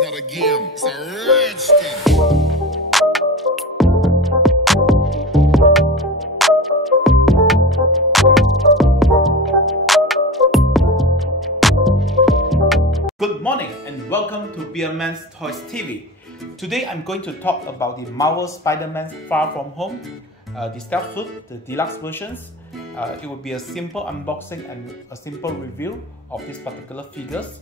It's not a game, it's a rich thing. Good morning and welcome to Beerman's Toys TV. Today I'm going to talk about the Marvel Spider-Man Far From Home, the Stealth suit, the deluxe versions. It will be a simple unboxing and a simple review of these particular figures.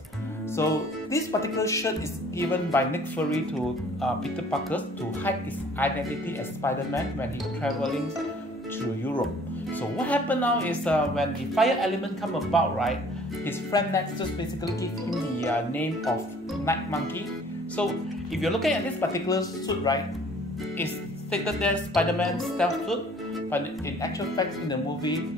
So this particular shirt is given by Nick Fury to Peter Parker to hide his identity as Spider-Man when he's traveling to Europe. So what happened now is when the fire element come about, right, his friend Nexus basically gave him the name of Night Monkey. So if you're looking at this particular suit, right, it's stated there Spider-Man stealth suit, but in actual fact in the movie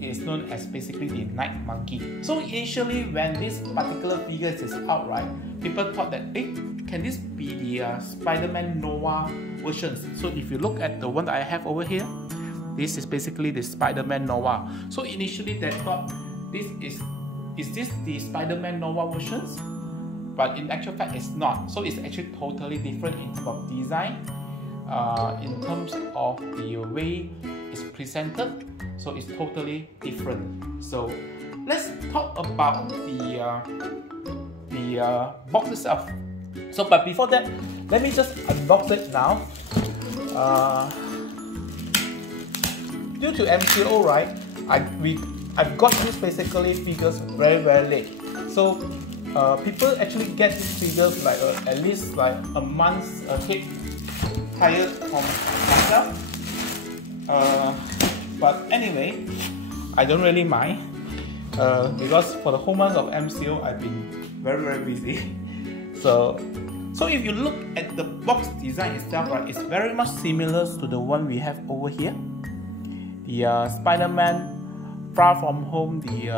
it's known as basically the Night Monkey. So initially when this particular figure is out, right, people thought that, hey, can this be the Spider-Man Noir versions? So if you look at the one that I have over here, this is basically the Spider-Man Noir. So initially they thought this is this the Spider-Man Noir versions? But in actual fact it's not. So it's actually totally different in terms of design, in terms of the way it's presented. So it's totally different. So let's talk about the box itself. So but before that, let me just unbox it now. Due to MCO, right, I've got these basically figures very late. So people actually get these figures like at least like a month ahead, prior from myself. But anyway, I don't really mind because for the whole month of MCO, I've been very busy. So if you look at the box design itself, right, it's very much similar to the one we have over here. The Spider-Man Far From Home, the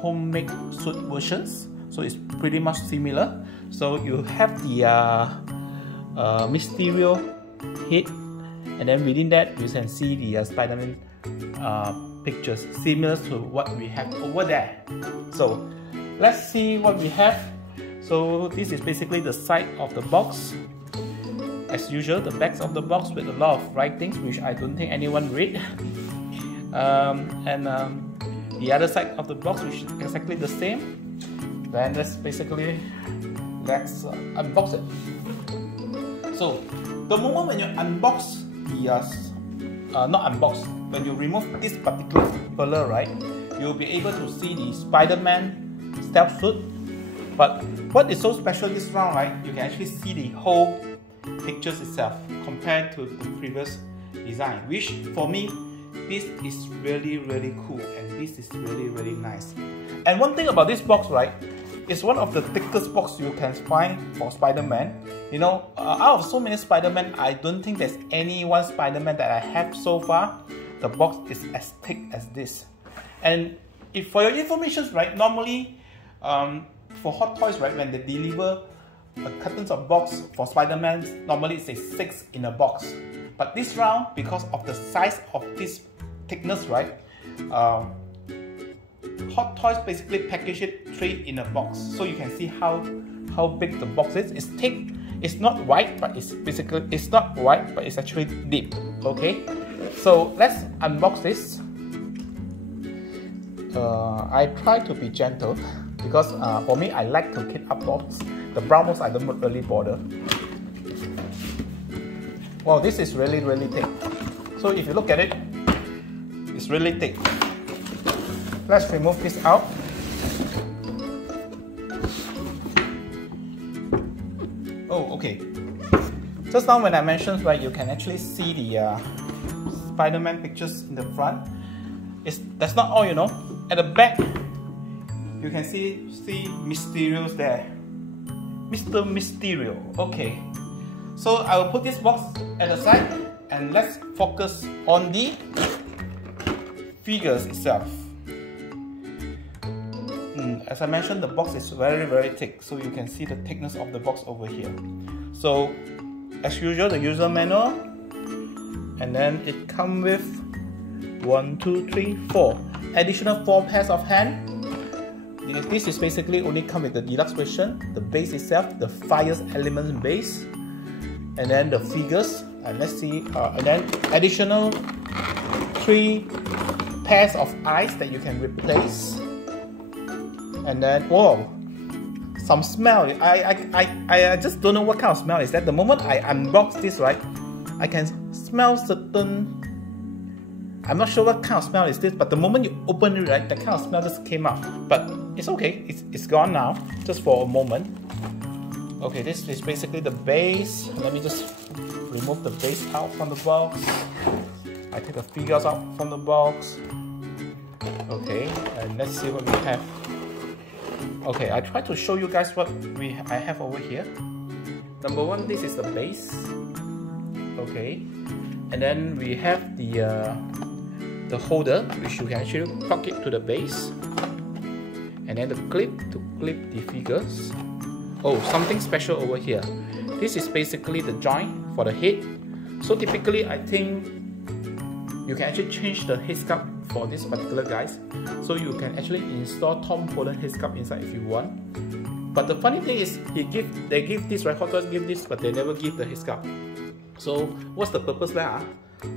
homemade suit versions. So it's pretty much similar. So you have the Mysterio head, and then within that you can see the Spider-Man pictures similar to what we have over there. So let's see what we have. So this is basically the side of the box. As usual, the backs of the box with a lot of writings which I don't think anyone read. The other side of the box which is exactly the same. Then let's unbox it. So the moment when you unbox when you remove this particular color, right, you'll be able to see the Spider-Man stealth suit. But what is so special this round, right, you can actually see the whole pictures itself compared to the previous design, which for me this is really cool, and this is really nice. And one thing about this box, right, it's one of the thickest box you can find for Spider-Man. You know, out of so many Spider-Man, I don't think there's any one Spider-Man that I have so far, the box is as thick as this. And if for your information, right, normally for Hot Toys, right, when they deliver cartons of box for Spider-Man, normally it's a 6 in a box. But this round, because of the size of this thickness, right, Hot Toys basically package it 3 in a box, so you can see how big the box is. It's thick. It's not wide, but it's actually deep. Okay, so let's unbox this. I try to be gentle because for me, I like to keep up box. The brown box I don't really bother. Wow, this is really thick. So if you look at it, it's really thick. Let's remove this out. Oh, okay. Just now when I mentioned, right, you can actually see the Spider-Man pictures in the front. That's not all, you know. At the back, you can see Mysterio's there. Mr. Mysterio. Okay. So I will put this box at the side and let's focus on the figures itself. As I mentioned, the box is very thick, so you can see the thickness of the box over here. So as usual, the user manual, and then it comes with 1, 2, 3, 4 additional 4 pairs of hands, This is basically only come with the deluxe version, the base itself, the fire element base, and then the figures, and let's see, and then additional 3 pairs of eyes that you can replace, and then whoa, some smell. I just don't know what kind of smell is that. The moment I unbox this, right, I can smell certain. I'm not sure what kind of smell is this, but the moment you open it, right, that kind of smell just came out. But it's okay, it's gone now, just for a moment. Okay, this is basically the base. Let me just remove the base out from the box. I take the figures out from the box. Okay, and let's see what we have. Okay, I try to show you guys what I have over here. Number one, this is the base. Okay, and then we have the holder, which you can actually plug it to the base, and then the clip to clip the figures. Oh, something special over here. This is basically the joint for the head. So typically, I think you can actually change the head sculpt for this particular guys. So you can actually install Tom Holland head sculpt inside if you want. But the funny thing is, they give this, right? Hot Toys give this, but they never give the head sculpt. So what's the purpose there?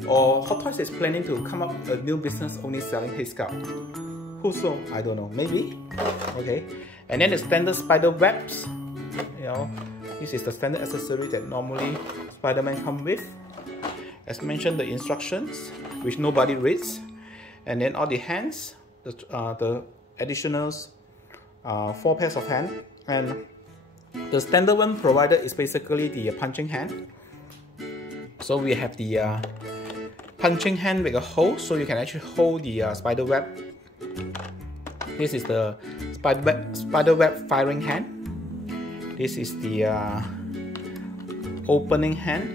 Or Hot Toys is planning to come up a new business only selling head sculpt. Who's so? I don't know. Maybe. Okay. And then the standard spider webs. You know, this is the standard accessory that normally Spider-Man come with. As mentioned, the instructions, which nobody reads, and then all the hands, the additionals, 4 pairs of hands, and the standard one provided is basically the punching hand. So we have the punching hand with a hole, so you can actually hold the spider web. This is the spider web firing hand. This is the opening hand.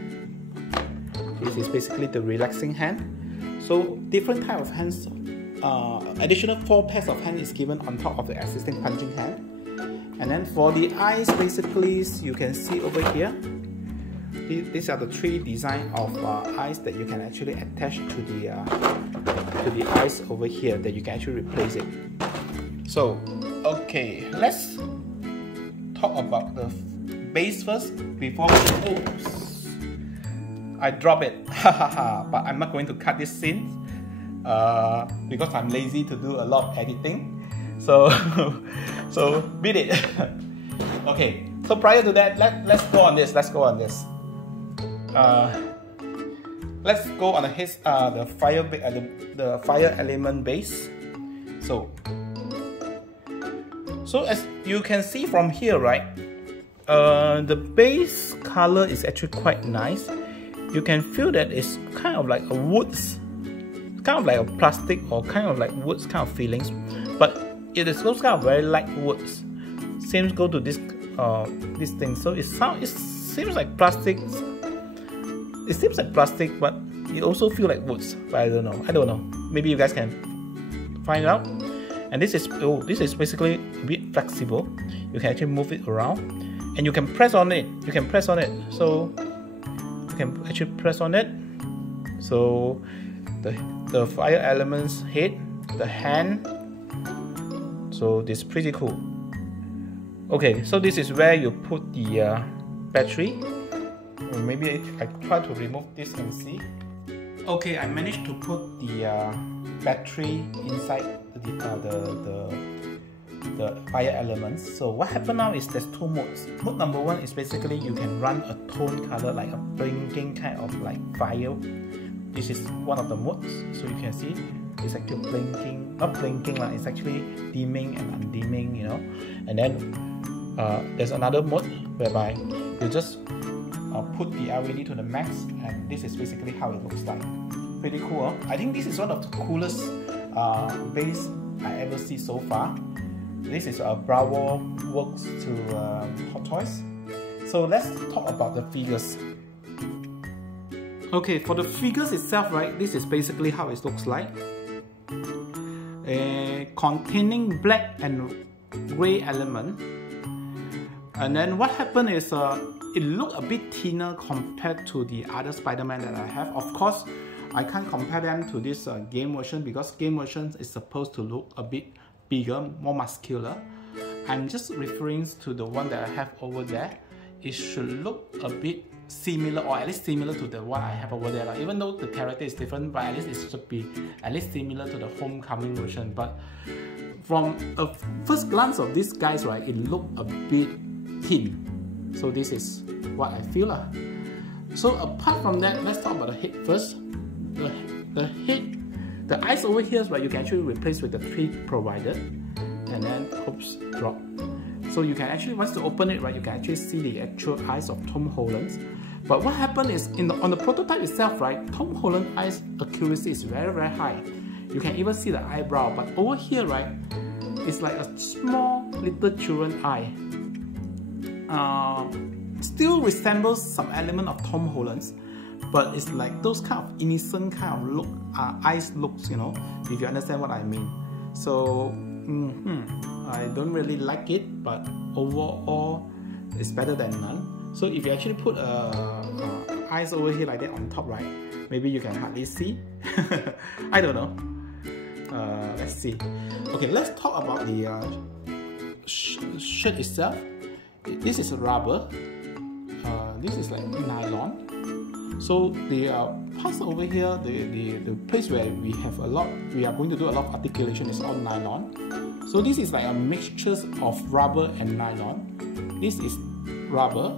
This is basically the relaxing hand. So different type of hands. Additional 4 pairs of hands is given on top of the existing punching hand. And then for the eyes, basically you can see over here. These are the 3 design of eyes that you can actually attach to the eyes over here, that you can actually replace it. So okay, let's talk about the base first before we... Oops, I drop it. But I'm not going to cut this scene because I'm lazy to do a lot of editing. So beat it. Okay, so prior to that, let's go on this. Let's go on the fire element base. So as you can see from here, right, the base color is actually quite nice. You can feel that it's kind of like a woods, kind of like a plastic or kind of like woods kind of feelings, but it is those kind of very light woods. Seems go to this thing. So it seems like plastic. It seems like plastic, but it also feels like woods. But I don't know. Maybe you guys can find out. And this is basically a bit flexible. You can actually move it around, and you can press on it. So you can actually press on it. So the fire elements head, the hand. So this is pretty cool. Okay, so this is where you put the battery. Maybe I try to remove this and see. Okay, I managed to put the battery inside the fire elements. So what happened now is there's 2 modes. Mode number 1 is basically you can run a tone color, like a blinking kind of like fire. This is one of the modes. So you can see it's actually blinking, not blinking, like it's actually dimming and undimming, you know. And then there's another mode whereby you just put the LED to the max, and this is basically how it looks like. Pretty cool, huh? I think this is one of the coolest base I ever see so far. This is a Bravo works to Hot Toys. So let's talk about the figures. Okay, for the figures itself, right, this is basically how it looks like. Containing black and gray element. And then what happened is it looked a bit thinner compared to the other Spider-Man that I have. Of course, I can't compare them to this game version, because game version is supposed to look a bit bigger, more muscular. I'm just referring to the one that I have over there. It should look a bit similar, or at least similar to the one I have over there. Like, even though the character is different, but at least it should be at least similar to the Homecoming version. But from a first glance of these guys, right, it looked a bit thin. So this is what I feel lah. So apart from that, let's talk about the head first. The head, the eyes over here, right, you can actually replace with the 3 provided, and then oops, drop. So you can actually, once you open it, right, you can actually see the actual eyes of Tom Holland's. But what happened is, on the prototype itself, right, Tom Holland's eyes accuracy is very, very high. You can even see the eyebrow. But over here, right, it's like a small little children eye. Still resembles some element of Tom Holland's, but it's like those kind of innocent kind of look, eyes looks, you know, if you understand what I mean. So I don't really like it, but overall it's better than none. So if you actually put eyes over here like that on top, right, maybe you can hardly see. I don't know. Let's see. Okay, let's talk about the shirt itself. This is a rubber. This is like nylon. So the parts over here, the place where we are going to do a lot of articulation is all nylon. So this is like a mixture of rubber and nylon. This is rubber,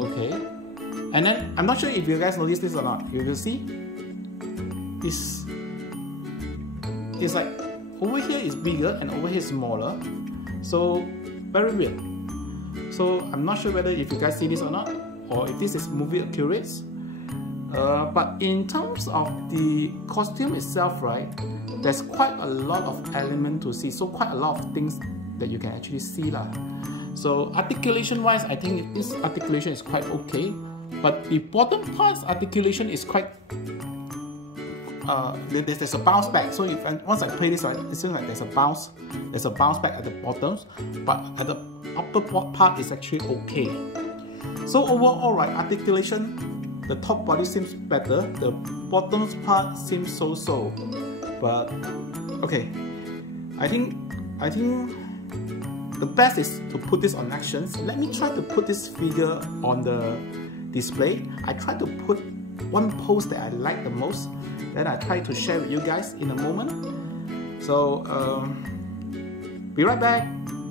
okay. And then I'm not sure if you guys notice this or not. You will see this. It's like over here is bigger and over here is smaller. So very weird. So I'm not sure whether if you guys see this or not, or if this is movie accurate. But in terms of the costume itself, right, there's quite a lot of element to see. So quite a lot of things that you can actually see lah. So articulation wise, I think this articulation is quite okay. But the bottom part's articulation is quite there's a bounce back. So once I play this, right, it seems like there's a bounce back at the bottom, but at the upper part is actually okay. So overall, right, articulation, the top body seems better, the bottom part seems so-so. But okay, I think the best is to put this on actions. Let me try to put this figure on the display. I try to put one pose that I like the most, then I try to share with you guys in a moment. So be right back.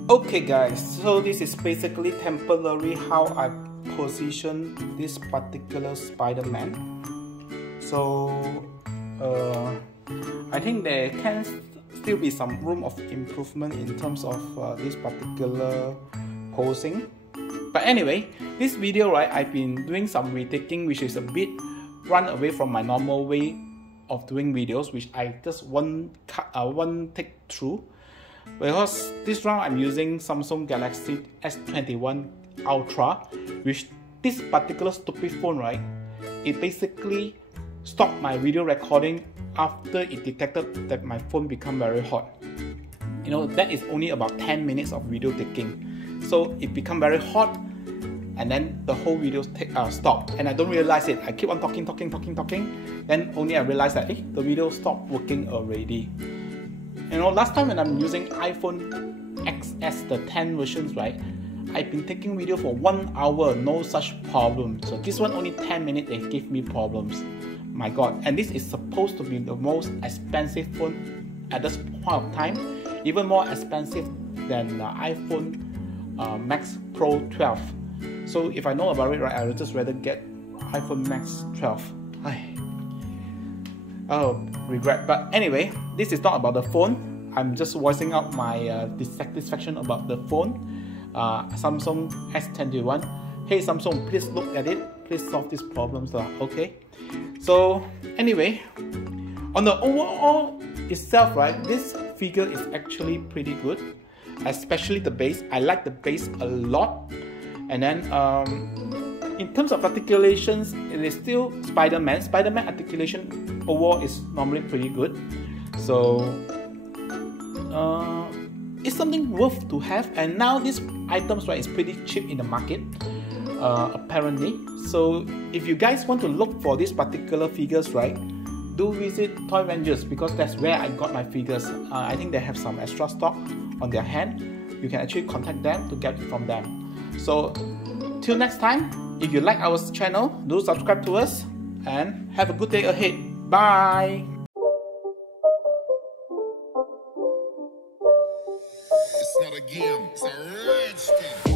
Okay guys, so this is basically temporary how I position this particular Spider-Man. So I think there can still be some room of improvement in terms of this particular posing. But anyway, this video, right, I've been doing some retaking, which is a bit run away from my normal way of doing videos, which I just one take through. Because this round I'm using Samsung Galaxy S21 Ultra, which this particular stupid phone, right, it basically stopped my video recording after it detected that my phone become very hot. You know, that is only about 10 minutes of video taking. So it become very hot, and then the whole video stopped, and I don't realize it. I keep on talking, then only I realize that the video stopped working already. You know, last time when I'm using iPhone XS, the 10 versions, right, I've been taking video for 1 hour, no such problem. So this one only 10 minutes, it gave me problems. My god. And this is supposed to be the most expensive phone at this point of time, even more expensive than the iPhone Max Pro 12. So if I know about it, right, I would just rather get iPhone Max 12. Oh, regret. But anyway, this is not about the phone. I'm just voicing out my dissatisfaction about the phone. Samsung S21. Hey Samsung, please look at it. Please solve these problems. Okay. So anyway, on the overall itself, right, this figure is actually pretty good. Especially the base. I like the base a lot. And then in terms of articulations, it is still Spider-Man. Spider-Man articulation overall is normally pretty good. So it's something worth to have. And now these items, right, is pretty cheap in the market, apparently. So if you guys want to look for these particular figures, right, do visit Toy Rangers because that's where I got my figures. I think they have some extra stock on their hand. You can actually contact them to get it from them. So till next time, if you like our channel, do subscribe to us and have a good day ahead. Bye. It's not a game, it's a rich thing.